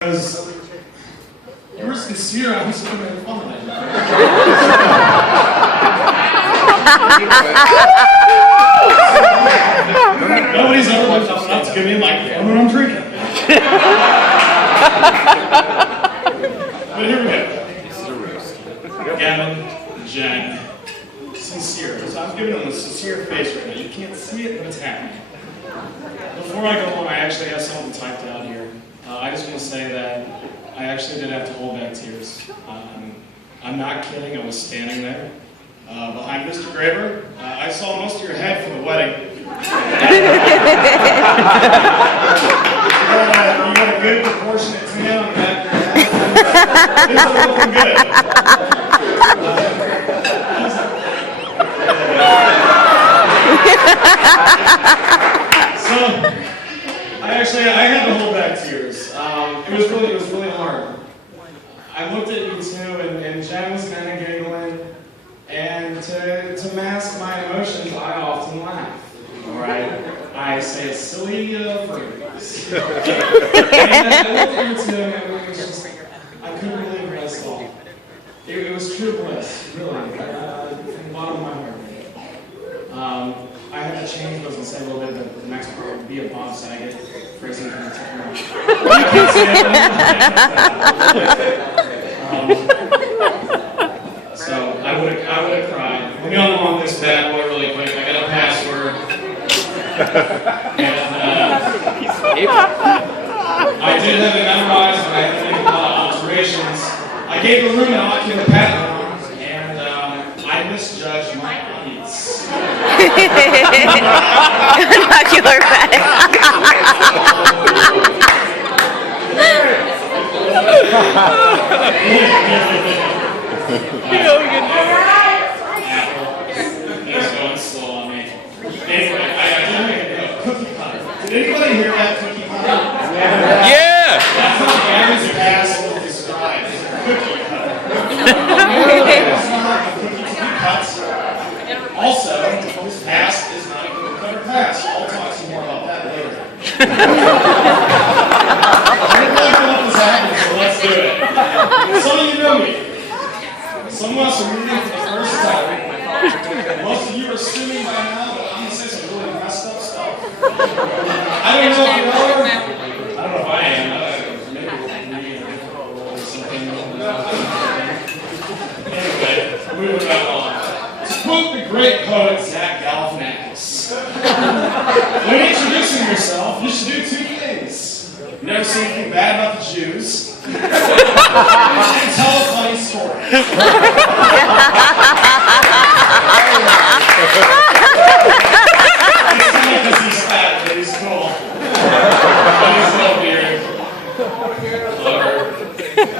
Because you were sincere, I was going to make fun of it. Nobody's ever looked up enough to give me a microphone when I'm drinking. But here we go. Gavin, Jen, sincere. So I'm giving them a sincere face right now. You can't see it, but it's happening. Before I go on, I actually have something typed out here. I just want to say that I actually did have to hold back tears. I'm not kidding, I was standing there behind Mr. Graber. I saw most of your head for the wedding. You got a good proportionate tan on the back of your head. Things are looking good. So, I had to hold back tears. It was really hard. I looked at you two, and Jen was kind of giggling, and to mask my emotions, I often laugh. All right, I say silly phrases. And I looked at you two, and it was just, I couldn't believe what I saw. It was true bliss, really, from the bottom of my heart. I had to change what I was going to say a little bit, but the next part would be a Bob Saget phrasing from the tamer. So I would have cried. Let me unlock this bad boy really quick. I got a password. And I did have it memorized, but I had to make a lot of alterations. I gave the room an ocular pattern, and I misjudged my audience. Ocular pattern. He's going slow on me. Anyway, I did make a cookie cutter. Did anybody hear that cookie cutter? Yeah! That's how Gavin's past will describe as a cookie cutter. It's not a cookie to be cut. Also, his past is not a cookie cutter past. I'll talk some more about that later. I don't really know what this happened, so let's do it. Some of you know me. Some of us are meeting for the first time. Most of you are assuming by now that I'm going to say some really messed up stuff. I don't know if you are. I don't know if I am. Maybe with me or something. Anyway, moving right on. To quote the great poet Zach Galifianakis, when introducing yourself, you should do two things. Never say anything bad about the Jews, and tell a funny story. It's not because he's fat, but he's cool. But he's no beard.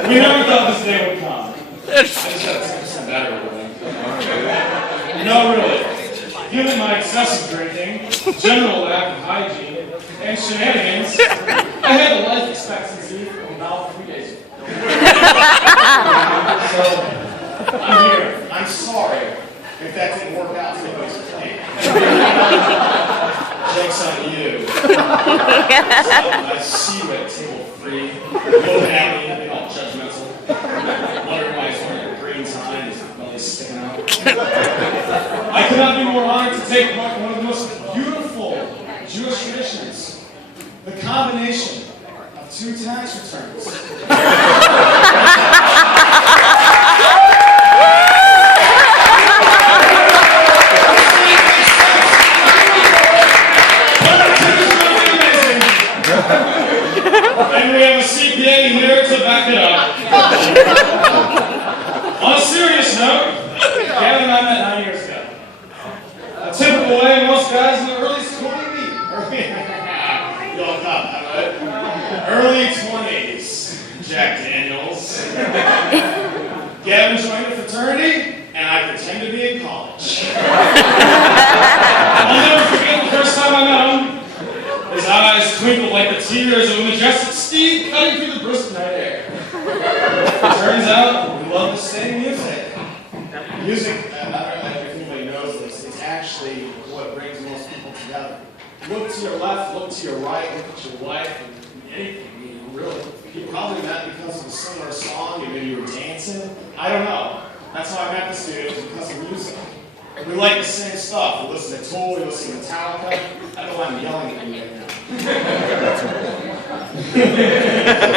We never thought this day would come. I just got 10% better with him. No, really. Given my excessive drinking, general lack of hygiene, and shenanigans, I had a life expectancy of about 3 days ago. So, I'm here. I'm sorry if that didn't work out for anybody's plan. Joke's on you. I see you at table 3, looking at me, being all judgmental, wondering why he's wearing a green tie and his belly's sticking out. I could not be more honored to take part in one of the most beautiful Jewish traditions, the combination of 2 tax returns. And we have a CPA here to back it up. On a serious note, Gavin and I met 9 years ago. A typical way most guys in their early 20s meet. Y'all got that, right? Early 20s, Jack Daniels. Gavin joined a fraternity, and I pretend to be in college. I'll never forget the first time I met him. His eyes twinkled like the tears of a majestic steed cutting through the brisk night air. Turns out, we love the same music. Music, I don't know if anybody knows this, it's actually what brings most people together. Look to your left, look to your right, look at your wife, and anything, really. You probably probably met because of a similar song, maybe you were dancing. I don't know. That's how I met this dude, because of music. We like the same stuff. We listen to Tool, we listen to Metallica. I don't know why I'm yelling at you right now.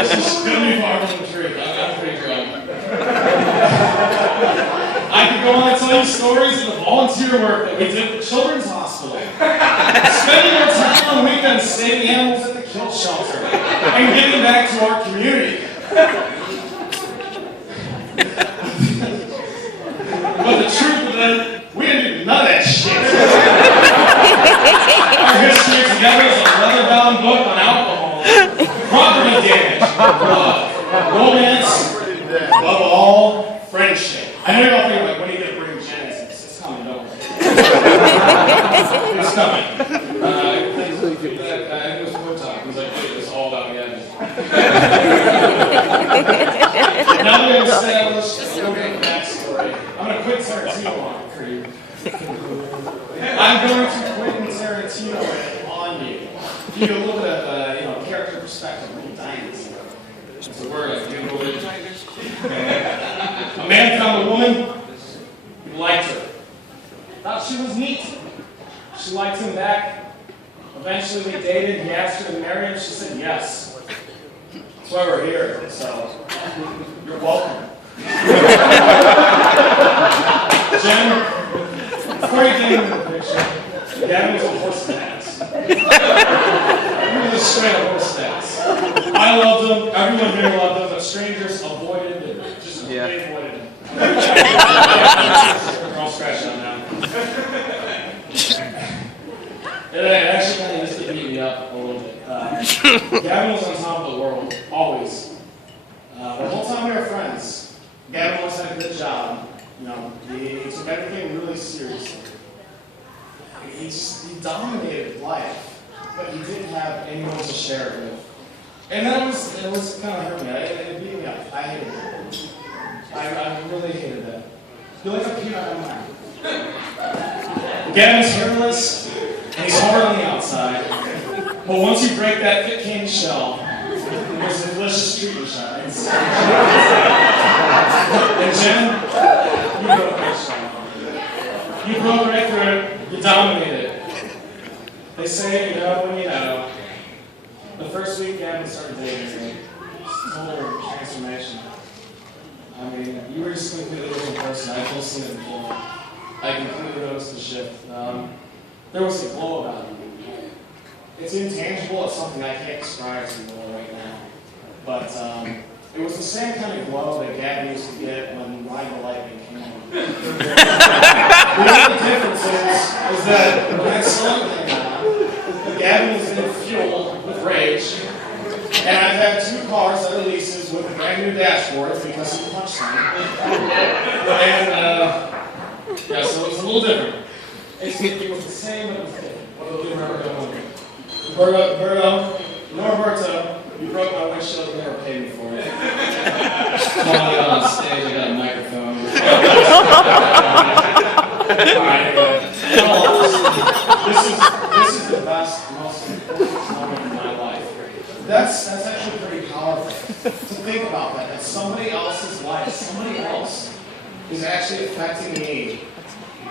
This couldn't be far from the truth. I'm pretty drunk. I could go on and tell you stories of the volunteer work that we did at the Children's Hospital. Spending our time on weekends saving animals at the kill shelter and giving back to our community. But the truth of it, we didn't do none of that shit. Our history together is a leather-bound book on alcohol, property damage, romance, above all, friendship. I know you're all thinking, like, when are you going to bring Genesis? It's coming, don't worry. It's coming. I think it was one time. He was like, it's all about Gavin. Now we're going to establish a little bit of backstory. I'm going to quit Tarantino on it for you. I'm going to Quentin Tarantino it on you. Give you a little bit of character perspective. Little dynasty. It's a word I can go with. A man found a woman. He liked her. Thought she was neat. She liked him back. Eventually we dated. He asked her to marry him. She said yes. That's why we're here. So you're welcome. Jen, before you get into the picture, Gavin was a horse ass. He was a straight up horse ass. I loved him. Everyone here loved him, but strangers avoided him. They avoided him. We're all scratching on that. It actually kind of used to beat me up a little bit. Gavin was on top of the world, always. The whole time we were friends, Gavin always had a good job. He took everything really seriously. He dominated life, but he didn't have anyone to share it with. And it was kind of hurt me. It beat me up. I hated it. I really hated that. You're like a peanut on mine. Gavin's hairless, and he's hard on the outside. But once you break that thick candy shell, there's a delicious treat inside. And Jen, you broke that shell. You broke right through it. You dominated it. They say, when you know. The first week Gavin started dating me. Total transformation. I mean, you were just a completely different person. I've both seen it before. I completely noticed the shift. There was a glow about you. It's intangible. It's something I can't describe to you all right now. But it was the same kind of glow that Gavin used to get when Ride the Lightning came on. The only difference is that when that song came on, Gavin was in fuel with rage. And I've had 2 cars that are leases with brand new dashboards because he punched me. And, so it's a little different. It was the same, but it was different. What do you remember going on? Norberto, you broke my windshield and never paid me for it. Come on, get on stage, I got a microphone. Alright, this is the best, most important moment in my life. That's actually pretty powerful to think about that somebody else's life, somebody else is actually affecting me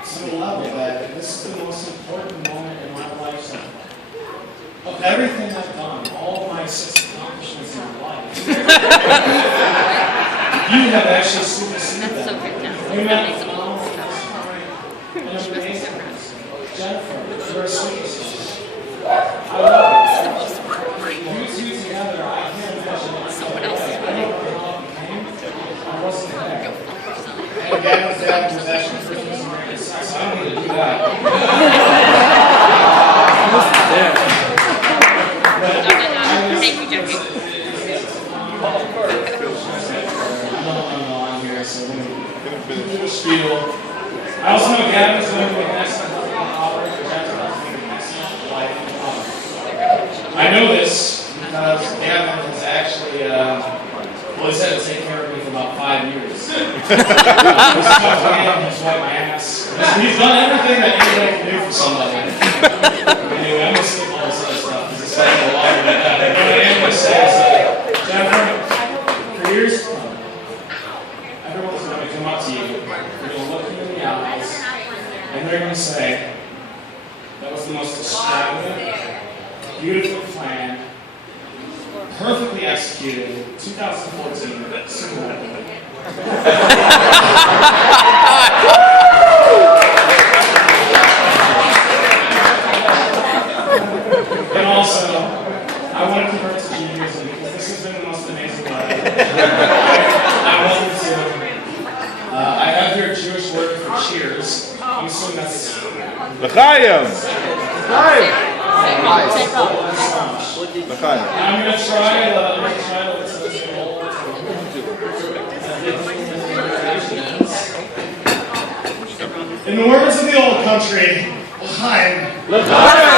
to the level that this is the most important moment in my life so far. Of everything I've done, all of my 6 accomplishments in my life, you have actually superseded that. You met a phenomenal person, an amazing person. Jennifer, you're a superstar. I love you. You 2 together, I can't imagine someone else. I don't know how it became. I wasn't there. And Gavin's dad was actually Christmas and American sex, so I don't need to do that. Thank you, Jackie. I'm here, so let me do a spiel. I also know Gavin's going to be an excellent operator. I know this because Gavin has actually, he's had to take care of me for about 5 years. He's stuck my hand, he's wiped my ass. He's done everything that anybody can do for somebody. Anyway, I'm going to skip all this other stuff because it's like a lot of that. What I am going to say is, Jennifer, perfectly executed 2014 Superbowl. And also, I want to convert to Judaism because this has been the most amazing life. I wanted to. I have your Jewish word for cheers. I'm assuming that's. L'chaim! Say L'chaim. I'm going to try in the words of the old country, L'chaim. L'chaim!